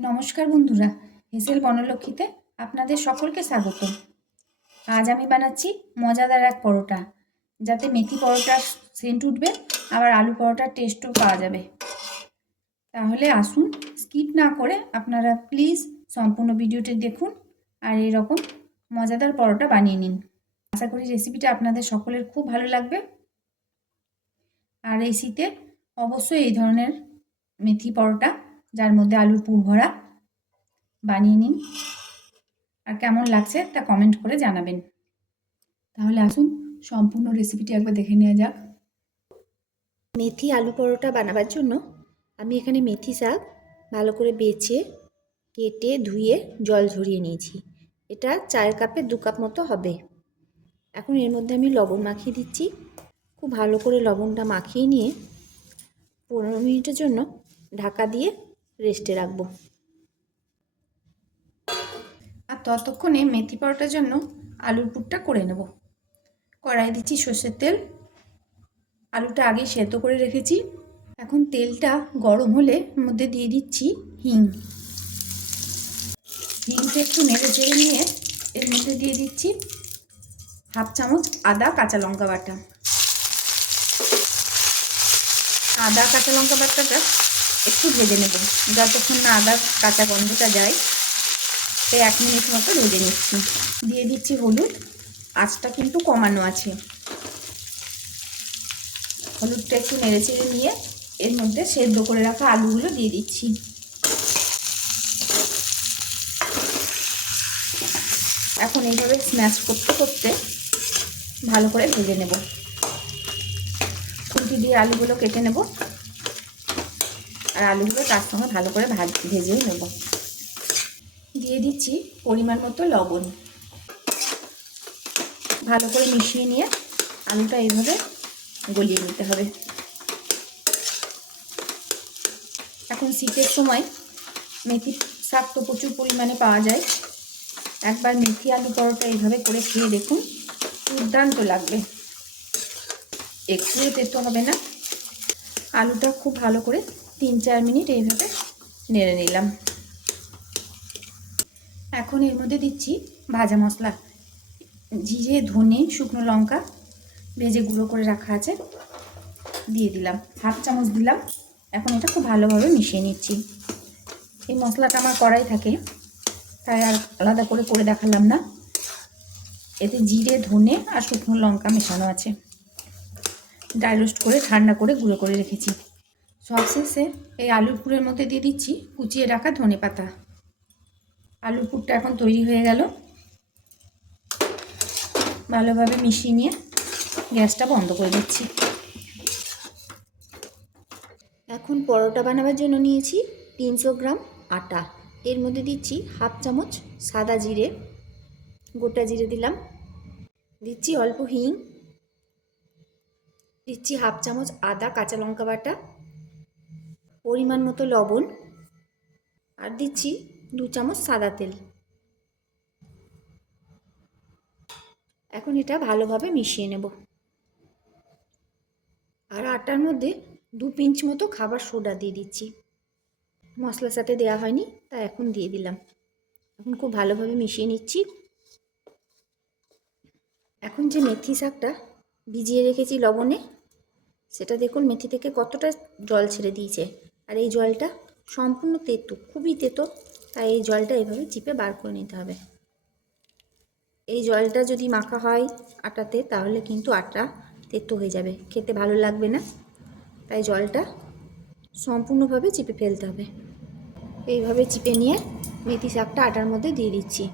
নমস্কার বন্ধুরা, হেসেল বনলক্ষ্মীতে আপনাদের সকলকে স্বাগত। আজ আমি বানাচ্ছি মজাদার এক পরোটা, যাতে মেথি পরোটার সেন্ট উঠবে, আবার আলু পরোটার টেস্টও পাওয়া যাবে। তাহলে আসুন স্কিপ না করে আপনারা প্লিজ সম্পূর্ণ ভিডিওটি দেখুন আর এরকম মজাদার পরোটা বানিয়ে নিন। আশা করি রেসিপিটা আপনাদের সকলের খুব ভালো লাগবে। আর এই শীতে অবশ্যই এই ধরনের মেথি পরোটা যার মধ্যে আলুর পুর ভরা। বানিয়ে নিন। আর কেমন লাগছে তা কমেন্ট করে জানাবেন। তাহলে আসুন, সম্পূর্ণ রেসিপিটি একবার দেখে নেওয়া যাক। মেথি আলু পরোটা বানাবার জন্য আমি এখানে মেথি শাক ভালো করে বেছে, কেটে, ধুয়ে, জল ঝরিয়ে নিয়েছি। এটা চায়ের কাপে দু কাপ মতো হবে। এখন এর মধ্যে আমি লবণ মাখিয়ে দিচ্ছি। খুব ভালো করে লবণটা মাখিয়ে নিয়ে পনেরো মিনিটের জন্য ঢাকা দিয়ে রেস্টে রাখব। আর ততক্ষণে মেথি পরোটার জন্য আলুর পুরটা করে নেব। কড়াই দিচ্ছি সর্ষের তেল। আলুটা আগে সেদ্ধ করে রেখেছি। এখন তেলটা গরম হলে মধ্যে দিয়ে দিচ্ছি হিং। হিংটা একটু নেড়ে চেড়ে নিয়ে এর মধ্যে দিয়ে দিচ্ছি হাফ চামচ আদা কাঁচা লঙ্কা বাটা। আদা কাঁচা লঙ্কা বাটাটা একটু ভেজে নেব। যতক্ষণ না আদা কাঁচা গন্ধটা যায় তো এক মিনিট মতো ভেজে নিচ্ছি। দিয়ে দিচ্ছি হলুদ। আঁচটা কিন্তু কমানো আছে। হলুদটা একটু নেড়ে চেড়ে নিয়ে এর মধ্যে সেদ্ধ করে রাখা আলুগুলো দিয়ে দিচ্ছি। এখন এইভাবে স্ম্যাশ করতে করতে ভালো করে ভেজে নেব। খুঁটি দিয়ে আলুগুলো কেটে নেব। আর আলুগুলো তার সঙ্গে ভালো করে ভাজ ভেজেও নেব। দিয়ে দিচ্ছি পরিমাণ মতো লবণ। ভালো করে মিশিয়ে নিয়ে আলুটা এইভাবে গলিয়ে নিতে হবে। এখন শীতের সময় মেথি শাক তো প্রচুর পরিমাণে পাওয়া যায়। একবার মেথি আলু পরোটা এইভাবে করে খেয়ে দেখুন, দুর্দান্ত লাগবে। একটুও তেতো হবে না। আলুটা খুব ভালো করে তিন চার মিনিট এইভাবে নেড়ে নিলাম। এখন এর মধ্যে দিচ্ছি ভাজা মশলা। জিরে, ধনে, শুকনো লঙ্কা ভেজে গুঁড়ো করে রাখা আছে, দিয়ে দিলাম। হাফ চামচ দিলাম। এখন এটা খুব ভালোভাবে মিশিয়ে নিচ্ছি। এই মশলাটা আমার কড়াই থাকে, তাই আর আলাদা করে করে দেখালাম না। এতে জিরে, ধনে আর শুকনো লঙ্কা মেশানো আছে। ড্রাই রোস্ট করে ঠান্ডা করে গুঁড়ো করে রেখেছি। সবশেষে এই আলুর পুরের মধ্যে দিয়ে দিচ্ছি কুচিয়ে রাখা ধনে পাতা। আলুর পুরটা এখন তৈরি হয়ে গেল। ভালোভাবে মিশিয়ে নিয়ে গ্যাসটা বন্ধ করে দিচ্ছি। এখন পরোটা বানাবার জন্য নিয়েছি তিনশো গ্রাম আটা। এর মধ্যে দিচ্ছি হাফ চামচ সাদা জিরে। গোটা জিরে দিলাম। দিচ্ছি অল্প হিং। দিচ্ছি হাফ চামচ আদা কাঁচা লঙ্কা বাটা। পরিমাণ মতো লবণ আর দিচ্ছি দু চামচ সাদা তেল। এখন এটা ভালোভাবে মিশিয়ে নেব। আর আটার মধ্যে দু পিঞ্চ মতো খাবার সোডা দিয়ে দিচ্ছি। মশলার সাথে দেওয়া হয়নি তা এখন দিয়ে দিলাম। এখন খুব ভালোভাবে মিশিয়ে নিচ্ছি। এখন যে মেথি শাকটা ভিজিয়ে রেখেছি লবণে, সেটা দেখুন মেথি থেকে কতটা জল ছেড়ে দিয়েছে। আর এই জলটা সম্পূর্ণ তেতো খুবই তেতো তাই এই জলটা এভাবে চিপে বার করে নিতে হবে। এই জলটা যদি মাখা হয় আটাতে, তাহলে কিন্তু আটা তেতো হয়ে যাবে। খেতে ভালো লাগবে না। তাই জলটা সম্পূর্ণভাবে চিপে ফেলতে হবে। এইভাবে চিপে নিয়ে মেথি শাকটা আটার মধ্যে দিয়ে দিচ্ছি।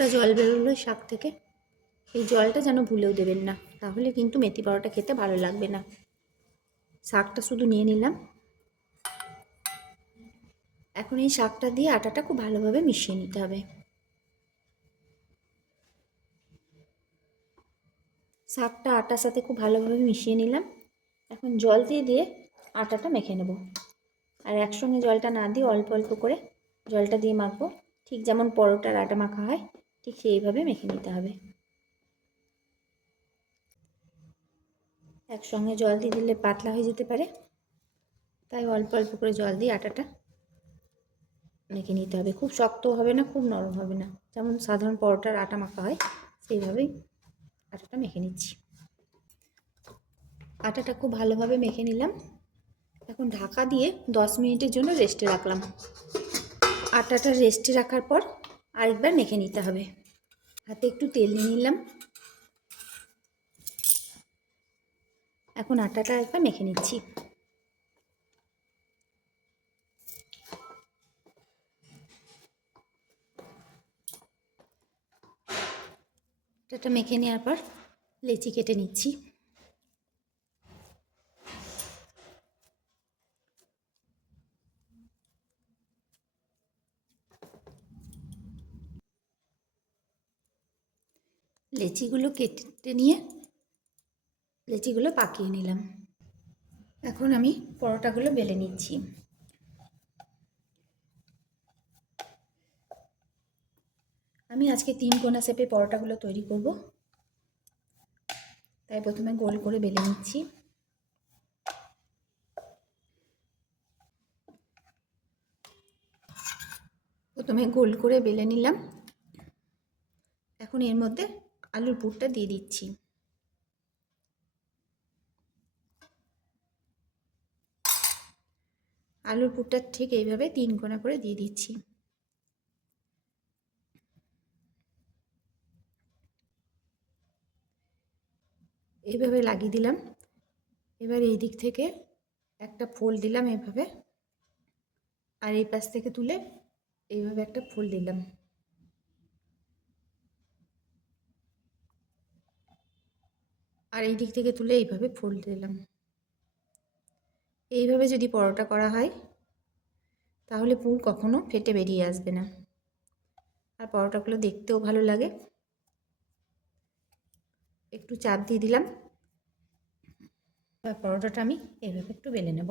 কতটা জল বেরোলো শাক থেকে? এই জলটা যেন ভুলেও দেবেন না। তাহলে কিন্তু মেথি পরোটা খেতে ভালো লাগবে না। শাকটা শুধু নিয়ে নিলাম। এখন এই শাকটা দিয়ে আটাটা খুব ভালোভাবে মিশিয়ে নিতে হবে। শাকটা আটার সাথে খুব ভালোভাবে মিশিয়ে নিলাম। এখন জল দিয়ে দিয়ে আটাটা মেখে নেব। আর একসঙ্গে জলটা না দিয়ে অল্প অল্প করে জলটা দিয়ে মাখবো। ঠিক যেমন পরোটার আটা মাখা হয় ঠিক সেইভাবে মেখে নিতে হবে। একসঙ্গে জল দিয়ে দিলে পাতলা হয়ে যেতে পারে। তাই অল্প অল্প করে জল দিয়ে আটাটা মেখে নিতে হবে। খুব শক্ত হবে না, খুব নরম হবে না। যেমন সাধারণ পরোটার আটা মাখা হয়, সেইভাবেই আটাটা মেখে নিচ্ছি। আটাটা খুব ভালোভাবে মেখে নিলাম। এখন ঢাকা দিয়ে দশ মিনিটের জন্য রেস্টে রাখলাম। আটাটা রেস্টে রাখার পর আরেকবার মেখে নিতে হবে। হাতে একটু তেল নিয়ে নিলাম। এখন আটাটা একবার মেখে নিচ্ছি। আটাটা মেখে নেওয়ার পর লেচি কেটে নিচ্ছি। লেচিগুলো কেটে নিয়ে লেচিগুলো পাকিয়ে নিলাম। এখন আমি পরোটাগুলো বেলে নিচ্ছি। আমি আজকে তিন কোনা শেপে পরোটাগুলো তৈরি করব। তাই প্রথমে গোল করে বেলে নিচ্ছি। প্রথমে গোল করে বেলে নিলাম। এখন এর মধ্যে আলুর পুরটা দিয়ে দিচ্ছি। আলুর পুরটা ঠিক এইভাবে তিন কোনা করে দিয়ে দিচ্ছি। এইভাবে লাগিয়ে দিলাম। এবার এই দিক থেকে একটা ফোল দিলাম এইভাবে। আর এই পাশ থেকে তুলে এইভাবে একটা ফুল দিলাম। আর এই দিক থেকে তুলে এইভাবে ফোল্ড দিলাম। এইভাবে যদি পরোটা করা হয়, তাহলে পুর কখনো ফেটে বেরিয়ে আসবে না। আর পরোটাগুলো দেখতেও ভালো লাগে। একটু চাপ দিয়ে দিলাম। পরোটাটা আমি এইভাবে একটু বেলে নেব।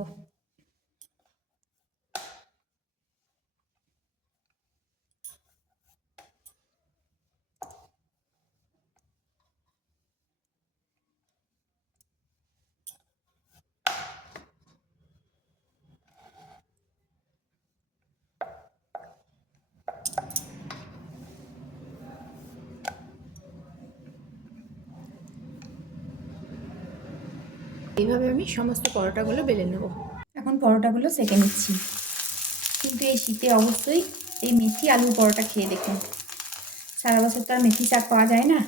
এইভাবে আমি সমস্ত পরোটাগুলো বেলে নেব। এখন পরোটাগুলো সেকে নিচ্ছি। কিন্তু এই শীতে অবশ্যই এই মেথি আলুর পরোটা খেয়ে দেখুন। সারা বছর তো আর মেথি শাক পাওয়া যায় না।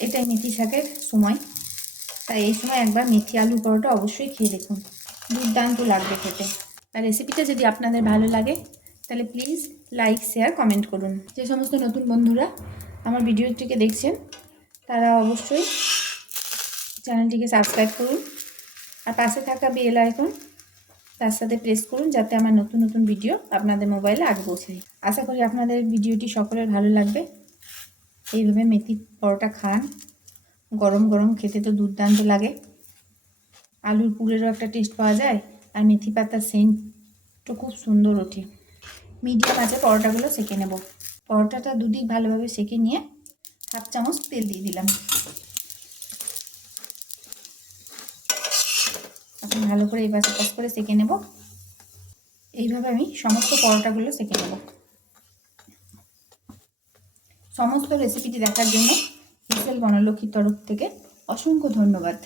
এটাই মেথি শাকের সময়। তাই এই সময় একবার মেথি আলুর পরোটা অবশ্যই খেয়ে দেখুন। দুর্দান্ত লাগবে খেতে। আর রেসিপিটা যদি আপনাদের ভালো লাগে, তাহলে প্লিজ লাইক শেয়ার কমেন্ট করুন। যে সমস্ত নতুন বন্ধুরা আমার ভিডিওটিকে দেখছেন, তারা অবশ্যই চ্যানেলটিকে সাবস্ক্রাইব করুন। আর পাশে থাকা বেল আইকন, তার সাথে প্রেস করুন যাতে আমার নতুন নতুন ভিডিও আপনাদের মোবাইলে আগে পৌঁছায় আশা করি আপনাদের ভিডিওটি সকলের ভালো লাগবে। এইভাবে মেথি পরোটা খান। গরম গরম খেতে তো দুর্দান্ত লাগে। আলুর পুরেরও একটা টেস্ট পাওয়া যায়। আর মেথি পাতার সেন্টও খুব সুন্দর ওঠে। মিডিয়াম আছে পরোটাগুলো, সেঁকে নেব। পরোটাটা দুদিক ভালোভাবে সেঁকে নিয়ে হাফ চামচ তেল দিয়ে দিলাম। এখন ভালো করে এই পাশে পাশ করে সেঁকে নেব। এইভাবে আমি সমস্ত পরোটাগুলো সেঁকে নেব। সমস্ত রেসিপিটি দেখার জন্য হিসেল বনলক্ষ্মীর তরফ থেকে অসংখ্য ধন্যবাদ।